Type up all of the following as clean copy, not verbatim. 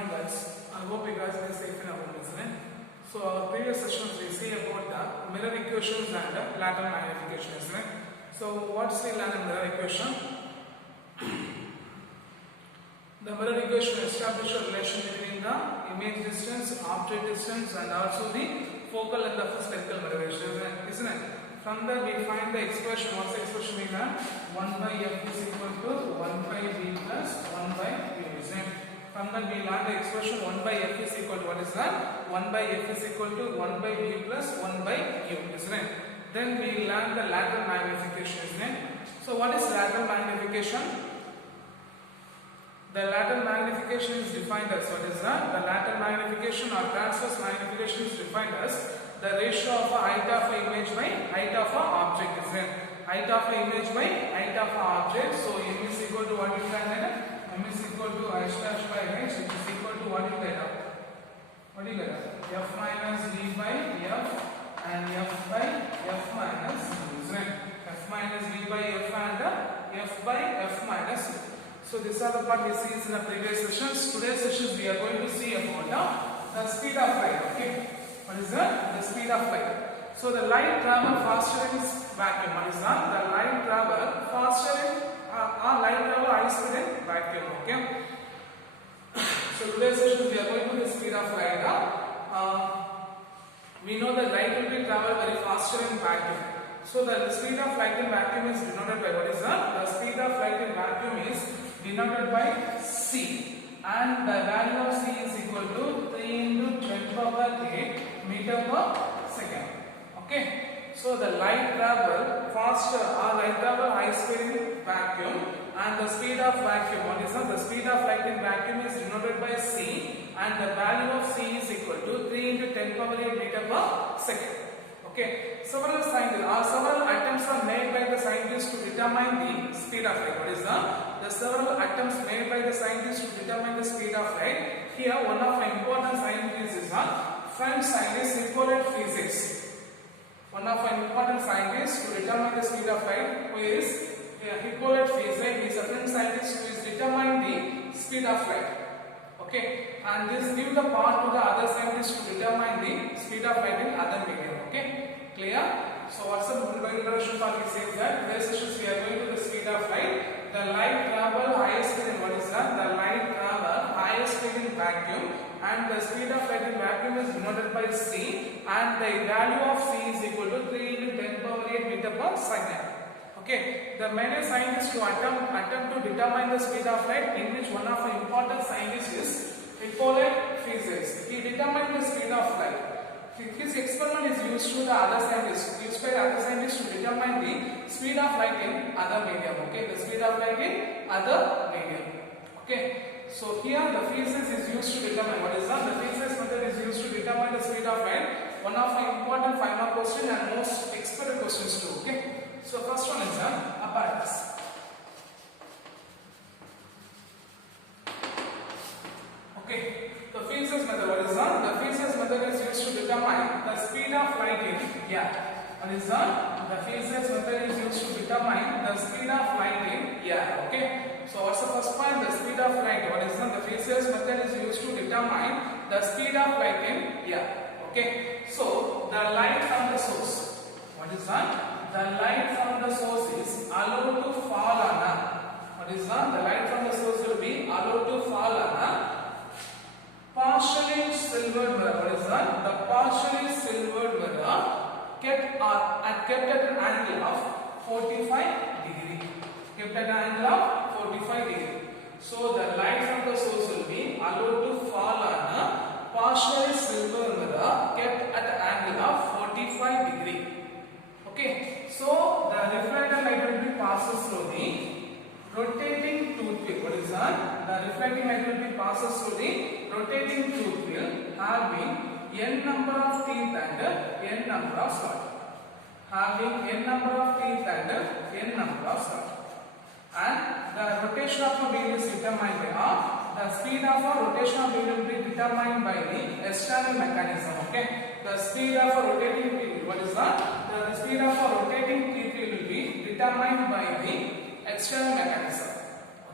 morning guys. I hope you guys are safe and abundance. So our previous sessions we see about the mirror equations and lateral magnification. So what's the lateral mirror equation? The mirror equation establishes a relation between the image distance, object distance and also the focal length of the spherical mirror, isn't it? From there we find the expression. What's the expression we have? 1 by f is equal to 1 by v plus 1 by u, isn't it? From that we learn the expression 1 by f is equal to what is that? 1 by f is equal to 1 by v plus 1 by u, isn't it? Then we learn the lateral magnification, isn't it? So what is lateral magnification? The lateral magnification is defined as what is that? The lateral magnification or transverse magnification is defined as the ratio of a height of an image by height of an object, isn't it? Height of an image by height of an object. So m is equal to what we can write? M is equal to h dash by h, which is equal to what you get up? What do you get up? F minus v by f and f by f minus v, isn't it? F minus v by f and f by f minus v. So these are the part we see in the previous sessions. Today's sessions we are going to see about the speed of light. Okay, what is that? The speed of light. So the light travel faster in vacuum. What is that? The light travel faster in light travel high speed in vacuum. Okay. So today's sessions we are going to the speed of light. We know that light will be travel very faster in vacuum. So the speed of light in vacuum is denoted by what is that? The speed of light in vacuum is denoted by c, and the value of c is equal to 3 into 10 power 8 meter per second. Okay, so the light travel faster or light travel high speed in vacuum, and the speed of vacuum, what is that? The speed of light in vacuum is denoted by c, and the value of c is equal to 3 into 10 power 8 meter per second. Okay, several attempts are made by the scientists to determine the speed of light. What is that? The several attempts made by the scientists to determine the speed of light. Here, one of the important scientists is French scientist Hippolyte Physics. One of the important scientists to determine the speed of light, who is Hippolyte Physics, is a French scientist who is determining the speed of light. Okay, and this gives the part to the other scientists to determine the speed of light in other medium. Okay, clear? So what's the introduction part? It says that today's sessions we are going to the speed of light. The light travel highest speed in what is that? The light travel highest speed in vacuum, and the speed of light in vacuum is denoted by c, and the value of c is equal to 3 into 10 power 8 meter per second. Okay, the many scientists to attempt to determine the speed of light, in which one of the important scientists is Hippolyte Physics. He determined the speed of light. His experiment is used to the other scientists, used by the other scientists to determine the speed of light in other medium. Okay, the speed of light in other medium. Okay, so here the physics is used to determine what is that? The physics method is used to determine the speed of light. One of the important 5 mark question and most expected questions too. Okay, so first one is apparatus. Okay, the physics method, what is that? The physics method is used to determine the speed of light in air. What is that? The physics method is used to determine the speed of light in air. Okay, so what's the first point? The speed of light. What is that? The physics method is used to determine the speed of light in air. Okay, so the light from the source. What is that? The light from the source is allowed to fall on a. What is that? The light from the source will be allowed to fall on a partially silvered mirror. What is that? The partially silvered mirror kept at an angle of 45 degree. Kept at an angle of 45 degree. So the light from the source will be allowed to fall on a partially silver mirror kept at an angle of 45 degree. Okay, so the reflected light will be passes through the rotating toothpick. What is that? The reflecting light will be passes through the rotating toothpick having n number of teeth and n number of slots. Having n number of teeth and n number of slots. And the rotation of a wheel is determined by the speed of a rotation of wheel will be determined by the external mechanism. Okay, the speed of a rotating wheel. What is that? The speed of a rotating wheel will be determined by the external mechanism.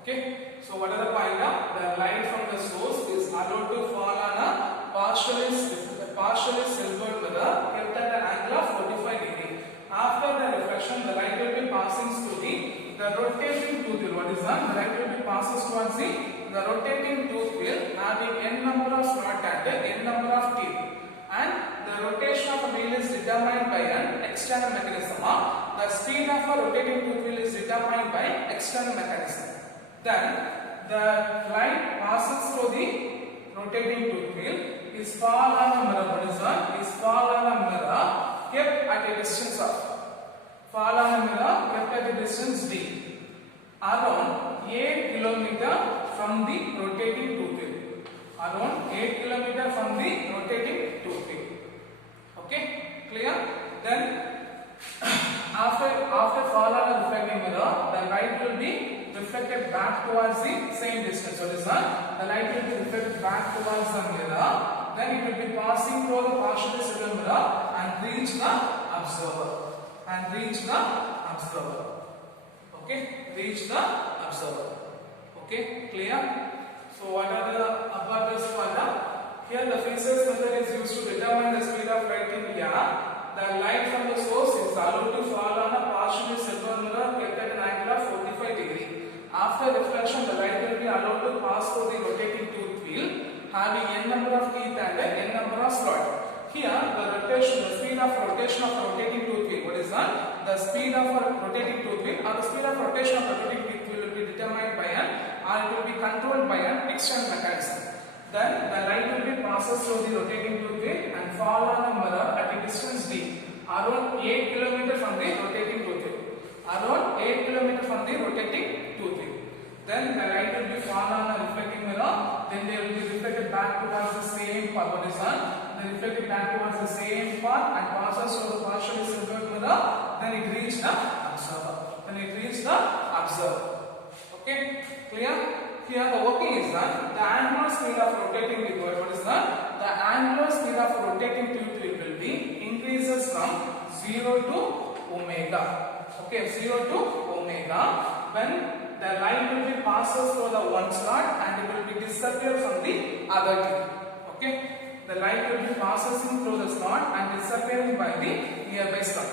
Okay, So what are the point? The light from the source is allowed to fall on a partially silvered mirror kept at an angle of 45 degree. After the reflection, the light will be passing through the rotating tooth wheel. What is that? The light will be passes towards the rotating tooth wheel having n number of slot and n number of teeth. And the rotation of a wheel is determined by an external mechanism. The speed of a rotating tooth wheel is determined by external mechanism. Then the light passes through the rotating tooth wheel is fall on a mirror. What is that? Is fall on a mirror kept at a distance of fall on a mirror kept at a distance d around 8 km from the rotating tooth wheel. Around 8 km from the rotating tooth wheel. Okay, clear? Then after fall on a reflecting mirror, the light will be reflected back towards the same distance. What is that? The light will be reflected back towards the mirror. Then it will be passing through the partially silver mirror and reach the observer. Okay, reach the observer. Okay, clear? So what are the apparatus for that? Here the phasors method is used to determine the speed of light in air. The light from the source is allowed to fall on a partially silver mirror kept at an angle of 45 degree. After reflection, the light will be allowed to pass through the rotating tooth wheel having n number of teeth and n number of slots. Here, the speed of rotation of a rotating tooth wheel. What is that? The speed of a rotating tooth wheel or the speed of rotation of a rotating tooth wheel will be determined by it will be controlled by an external mechanism. Then the light will be passed through the rotating tooth wheel and fall on a mirror at a distance d around 8 km from the rotating tooth wheel. Around 8 km from the rotating tooth wheel. Then the light will be fall on a reflecting mirror. Then they will be reflected back towards the same path. What is that? They reflected back towards the same path and passes through the partially silvered mirror. Then it reaches the observer. Okay, clear? Here the working is that the angular speed of rotating tooth wheel. What is that? The angular speed of rotating tooth wheel will be increases from 0 to omega. Okay, 0 to omega when the light will be passes through the one slot and it will be disappear from the other tooth. Okay, the light will be passing through the slot and disappearing by the nearby slot.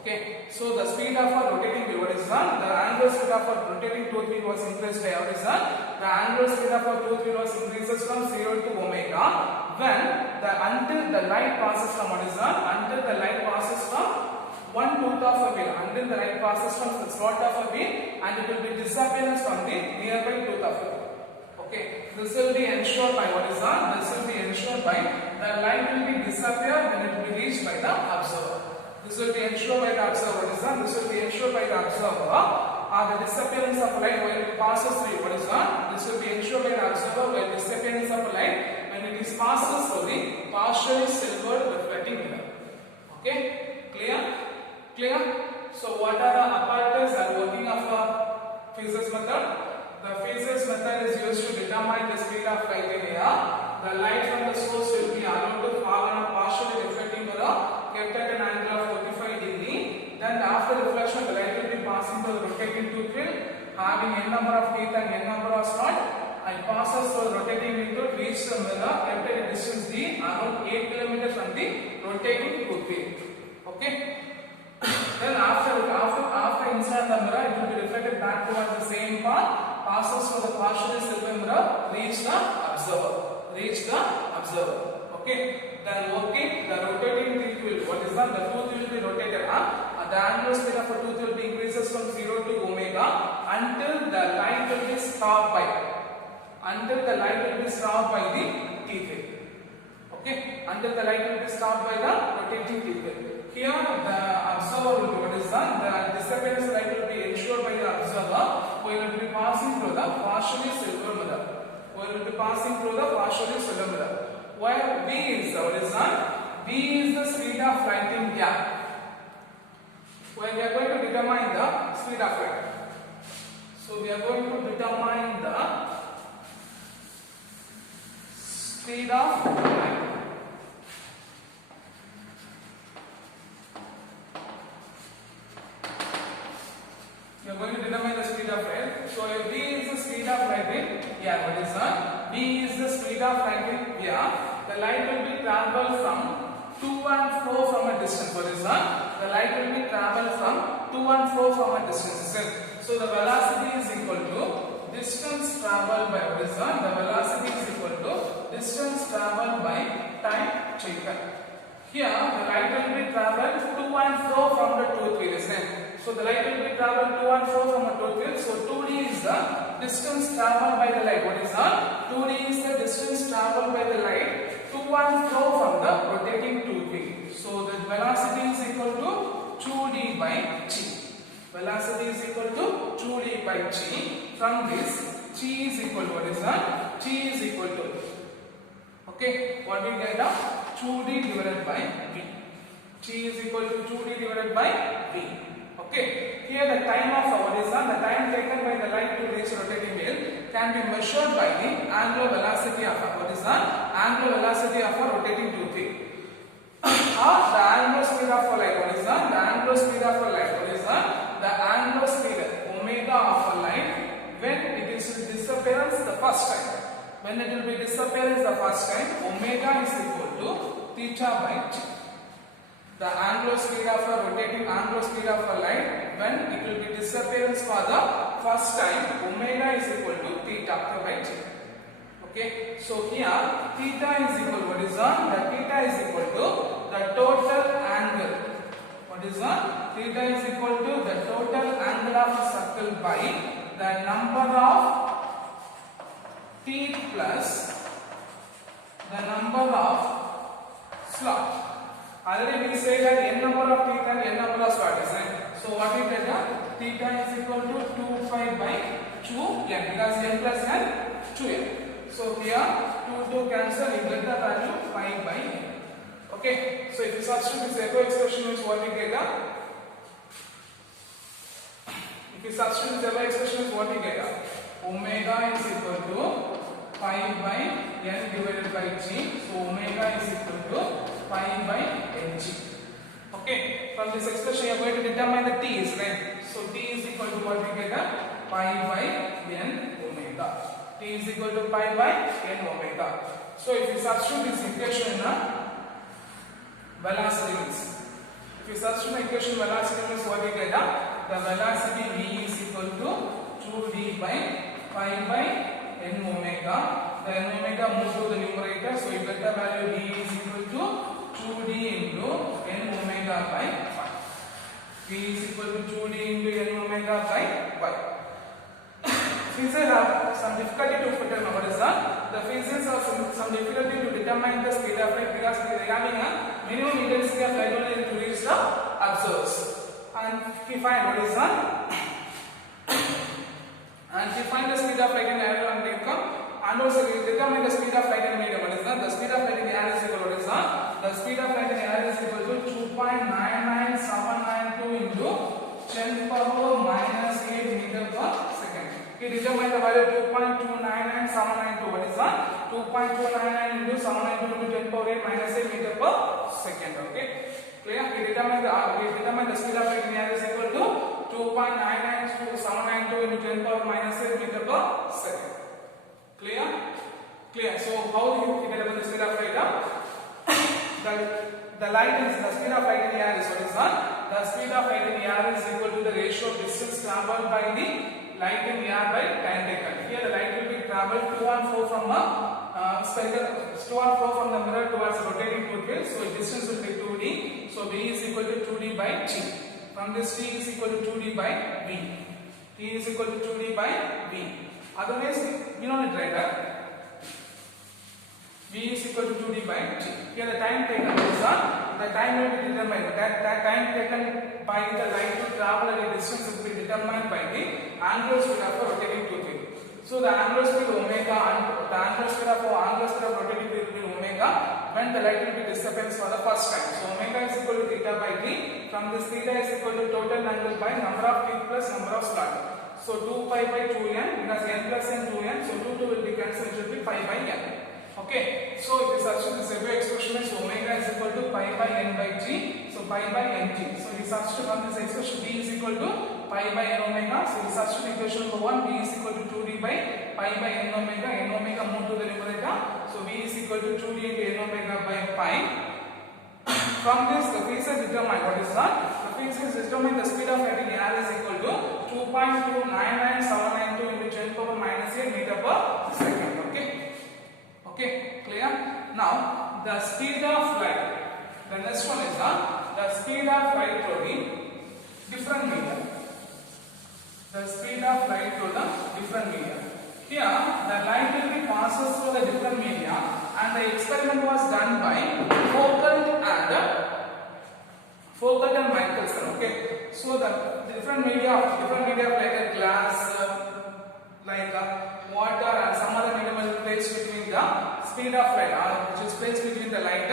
Okay, so the speed of a rotating wheel, what is that? The angular speed of a rotating tooth wheel was increased by what is that? The angular speed of a tooth wheel was increases from 0 to omega when until the light passes from what is that? Until the light passes from one tooth of a wheel, until the light passes from the slot of a wheel and it will be disappearance from the nearby tooth of a wheel. Okay, this will be ensured by what is that? This will be ensured by the light will be disappear when it will be reached by the observer. This will be ensured by the observer. What is that? This will be ensured by the observer. The disappearance of light when it passes through. What is that? This will be ensured by the observer when disappearance of light when it is passes through the partially silvered reflecting mirror. Okay, clear? Clear? So what are the apparatus and working of the phasors method? The phasors method is used to determine the speed of light in air. The light from the source will be allowed to fall on a partially reflecting mirror kept at an angle of 45 degree. Then after reflection, the light will be passing through the rotating tooth wheel having n number of teeth and n number of slots and passes through the rotating wheel to reach the mirror kept at a distance d around 8 km from the rotating tooth wheel. Okay. Then after inside the mirror, it will be reflected back towards the same path, passes through the partially silver mirror, reach the observer. Okay. Then working the rotating tooth wheel. What is that? The tooth will be rotated. The angular speed of a tooth will be increases from 0 to omega until the light will be stopped by. The teeth wheel. Okay. Until the light will be stopped by the rotating teeth wheel. Here the observer will be what is that? The disappearance light will be ensured by the observer who will be passing through the partially silver mirror. Where V is what is that? V is the speed of light in air. Where we are going to determine the speed of light. So we are going to determine the speed of light. We are going to determine the speed of light. So if v is the speed of light in air, what is that? V is the speed of light in air. The light will be traveled from to and fro from a distance. What is that? The light will be traveled from to and fro from a distance. So the velocity is equal to distance traveled by, what is that? The velocity is equal to distance traveled by time taken. Here the light will be traveled to and fro from the tooth wheel. So the light will be traveled to and fro from a tooth wheel. So 2d is the distance traveled by the light. What is that? 2d is the distance traveled by the light to and fro from the rotating tooth wheel. So the velocity is equal to 2d by g. Velocity is equal to 2d by g. From this, g is equal to, what is that? G is equal to, okay, what we get up? 2d divided by v. G is equal to 2d divided by v. Okay, here the time of, what is that? The time taken by the light to reach rotating wheel can be measured by the angular velocity of, what is that? Angular velocity of a rotating tooth wheel. Or the angular speed of a light. What is that? The angular speed of a light. What is that? The angular speed omega of a light when it is disappearance the first time. When it will be disappearance the first time, omega is equal to theta by g. The angular speed of a rotating angular speed of a light when it will be disappearance for the first time, omega is equal to theta by g. Okay, so here theta is equal, what is that? The theta is equal to the total angle. What is that? Theta is equal to the total angle of a circle by the number of teeth plus the number of slot. Already we say that n number of teeth and n number of slot is right. So what we get? Theta is equal to 2 pi by 2n because n plus n 2n. So here 2 cancel, you get the value pi by n. Okay, so if you substitute this above expression is what we get. If you substitute this above expression is what we get. Omega is equal to pi by n divided by g. So omega is equal to pi by ng. Okay, from this expression you are going to determine the t is right. So t is equal to what we get? Pi by n omega. T is equal to pi by n omega. So if you substitute this equation in velocity means, if you substitute the equation velocity means what we get? The velocity v is equal to 2d by pi by n omega. The n omega moves to the numerator, so you get the value d is equal to 2d into n omega by pi. V is equal to 2d into n omega by pi. Physicists have some difficulty to determine what is that. The physicists have some difficulty to determine the speed of light because they are having a minimum intensity of light only to reach the observers. And we find what is that. And we find the speed of light in air and income. And also we determine the speed of light in medium. What is that? The speed of light in air is equal to what is that? The speed of light in air is equal to 2.99792 into 10 power minus 8 meter per second. We determine the value 2.299792. What is that? 2.299 into 792 into 10 power 8 minus 8 meter per second. Okay. Clear? We determine the speed of light in air is equal to 2.99 to 792 into 10 power minus 8 meter per second. Clear? Clear. So how do you determine the speed of light? The light is the speed of light in the air is what is that? The speed of light in the air is equal to the ratio of distance traveled by the light in the air by time taken. Here the light will be traveled to and fro from a spherical, to and fro from the mirror towards the rotating tooth wheel. So distance will be 2d. So v is equal to 2d by g. From this t is equal to 2d by v. T is equal to 2d by v. Otherwise we don't need right. V is equal to 2d by g. Here the time taken is the time will be determined. That time taken by the light to travel at a distance will be determined by the angular speed of a rotating tooth wheel. So the angular speed omega and the angular speed of rotating tooth wheel omega when the light will be disappearance for the first time. So omega is equal to theta by t. From this theta is equal to total angle by number of teeth plus number of slot. So 2 pi by 2n because n plus n 2n. So 2 will be cancelled, it will be pi by n. Okay, so if you substitute this above expression is omega is equal to pi by n by g. So pi by ng. So we substitute from this expression d is equal to pi by n omega. So we substitute equation number 1, v is equal to 2d by pi by n omega move to the numerator. So v is equal to 2d into n omega by pi. From this, the phase is determined. What is that? The phase is determined. The speed of light in air is equal to 2.299792 into 10 power minus 8 meter per second. Okay. Okay. Clear? Now, the speed of light. The next one is the speed of light to the different medium. The speed of light to the different medium. Here, the light will be passes through the different media, and the experiment was done by Foucault and Michelson. Okay, so the different media like a glass, like water, and some other medium will place between the speed of light, which is placed between the light.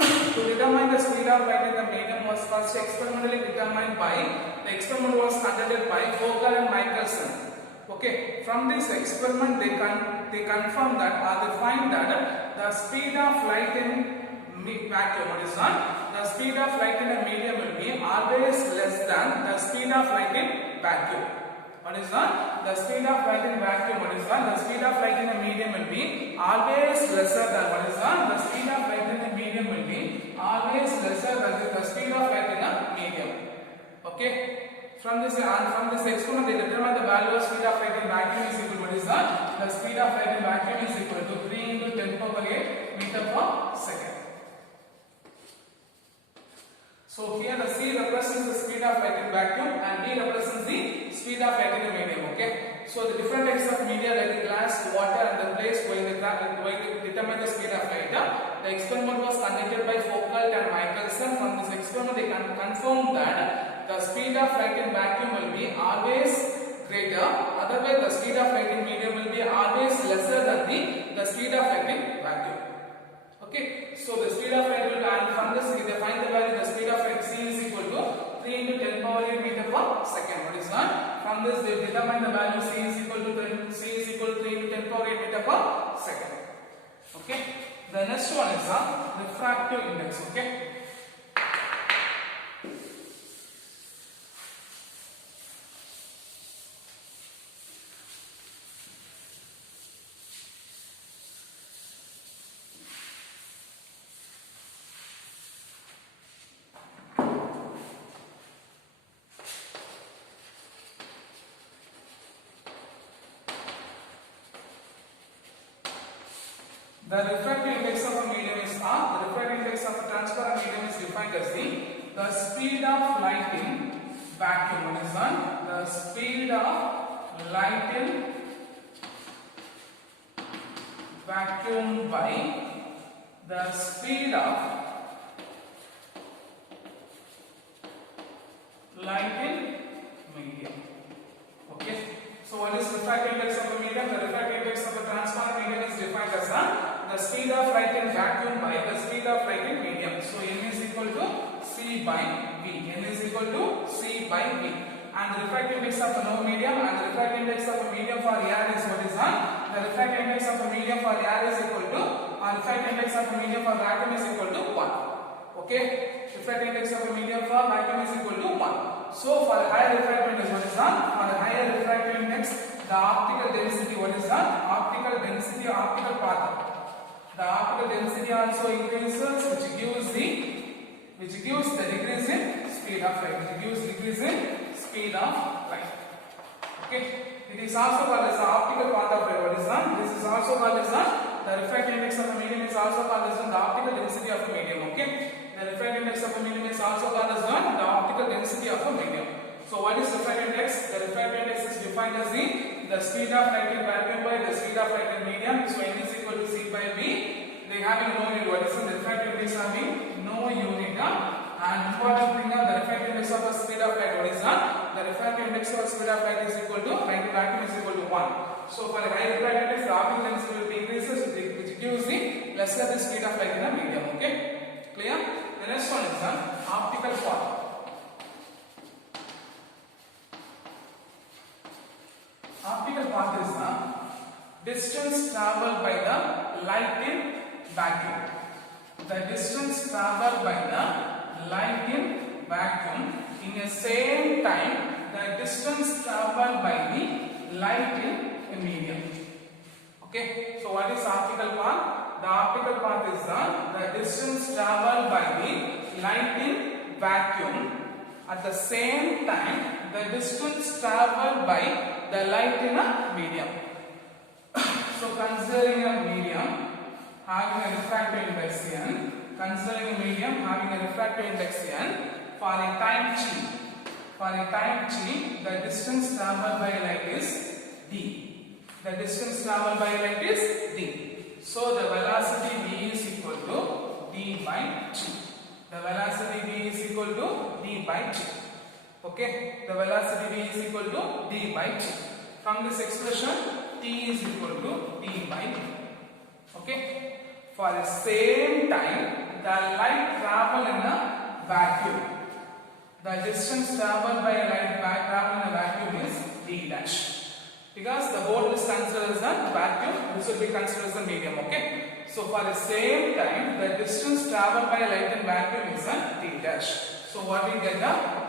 To determine the speed of light in the medium was first experimentally determined by the experiment was conducted by Foucault and Michelson. Okay, from this experiment they confirm that or they find that the speed of light in vacuum, what is that? The speed of light in a medium will be always less than the speed of light in vacuum. What is that? The speed of light in vacuum, what is that? The speed of light in a medium will be always lesser than, what is that? The speed of light in a medium will be always lesser than the speed of light in a medium. Okay? From this experiment, they determine the value of speed of light in vacuum is equal to, what is that? The speed of light in vacuum is equal to 3 into 10 power 8 meter per second. So here the C represents the speed of light in vacuum and D represents the speed of light in a medium. Okay. So the different types of media like glass, water, and the place going to determine the speed of light. The experiment was conducted by Foucault and Michelson. From this experiment, they confirmed that the speed of light in vacuum will be always greater. Otherwise, the speed of light in medium will be always lesser than the speed of light in vacuum. Okay, so the speed of light will, and from this they find the value, the speed of light C is equal to 3 into 10 power 8 meter per second. What is that? From this they determine the value C is equal to 3 into 10 power 8 meter per second. Okay, the next one is the refractive index. Okay. The refractive index of a medium is R. The refractive index of a transparent medium is defined as the speed of light in vacuum. What is that? The speed of light in vacuum by the speed of light in medium. Okay. So what is refractive index of a medium? The refractive index of a transparent medium is defined as the speed of light in vacuum by the speed of light in medium. So n is equal to C by V. N is equal to C by V. And the refractive index of a no medium and the refractive index of a medium for air is what is that? The refractive index of a medium for air is equal to, or refractive index of a medium for vacuum is equal to 1. Okay? Refractive index of a medium for vacuum is equal to 1. So for higher refractive index, what is that? For the higher refractive index, the optical density, what is that? Optical density, optical path. The optical density also increases, which gives the decrease in speed of light. Okay. It is also called as the optical path of light. What is that? This is also called as the refractive index of a medium is also called as the optical density of a medium. Okay. The refractive index of a medium is also called as the optical density of a medium. So what is refractive index? The refractive index is defined as the speed of light in vacuum by the speed of light in medium. So n is equal to C by V. They having no unit. What is the refractive index having no unit? And important thing, the refractive index of the speed of light. What is that? The refractive index of the speed of light is equal to light in vacuum is equal to 1. So for the high refractive index, the optical density will be increases, which gives the lesser the speed of light in a medium. Okay, clear? The next one is the optical path. Optical path is the distance traveled by the light in vacuum. The distance traveled by the light in vacuum in the same time, the distance traveled by the light in a medium. Okay, so what is optical path? The optical path is the distance traveled by the light in vacuum. At the same time, the distance traveled by the light in a medium. So considering a medium having a refractive index n, considering a medium having a refractive index n, for a time t, the distance traveled by light is d. The distance traveled by light is d. So the velocity v is equal to d by t. The velocity v is equal to d by t. Okay, the velocity v is equal to d by t. From this expression, t is equal to d by t. Okay, for the same time, the light travel in a vacuum. The distance traveled by a light travel in a vacuum is d dash. Because the board is considered as a vacuum, this will be considered as a medium. Okay, so for the same time, the distance traveled by a light in vacuum is a d dash. So what we get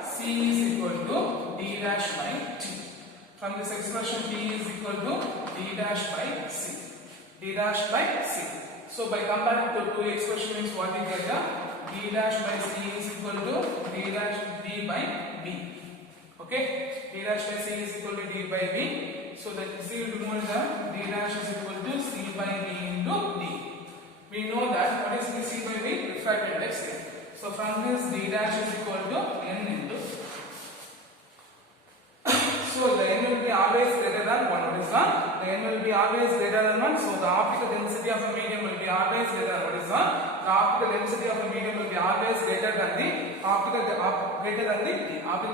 c is equal to d dash by t. From this expression, t is equal to d dash by c. D dash by c. So by comparing to two expression means what we get d dash by c is equal to d by b. Okay, d dash by c is equal to d by b. So that c will remove the d dash is equal to c by b into d. We know that what is the c by b? Refractive index n. So from this d dash is equal to n into. So the n will be always greater than 1. What is that? The n will be always greater than 1. So the optical density of a medium will be always greater than what is that? The optical density of a medium will be always greater than the optical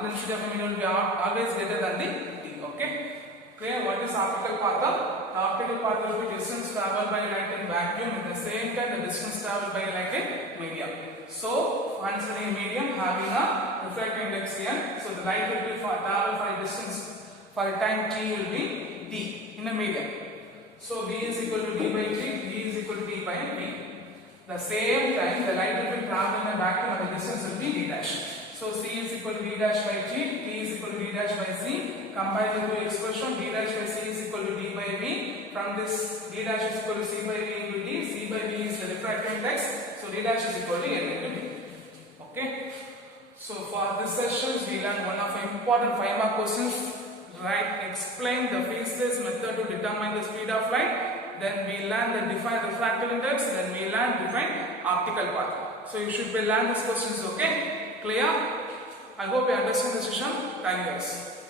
density of a medium will be always greater than the t. Okay. Clear? What is optical path? The optical path will be distance traveled by light in vacuum. At the same time, the distance traveled by light in medium. So, considering a medium having a refractive index n, so the light will be travel for a distance for a time t will be d in a medium. So, v is equal to d by t, v is equal to d by v. The same time, the light will be traveling in a vacuum and the distance will be d dash. So c is equal to d dash by t, t is equal to d dash by c. Combine the two expression, d dash by c is equal to d by v. From this, d dash is equal to c by v into d. C by v is the refractive index. So d dash is equal to n into d. Okay. So for this session, we learned one of the important 5 mark questions. Right? Explain the phase space method to determine the speed of light. Then we learn the define refractive index. Then we learn define optical path. So you should be learn these questions. Okay. Clear? I hope you understand the session. Thank you guys.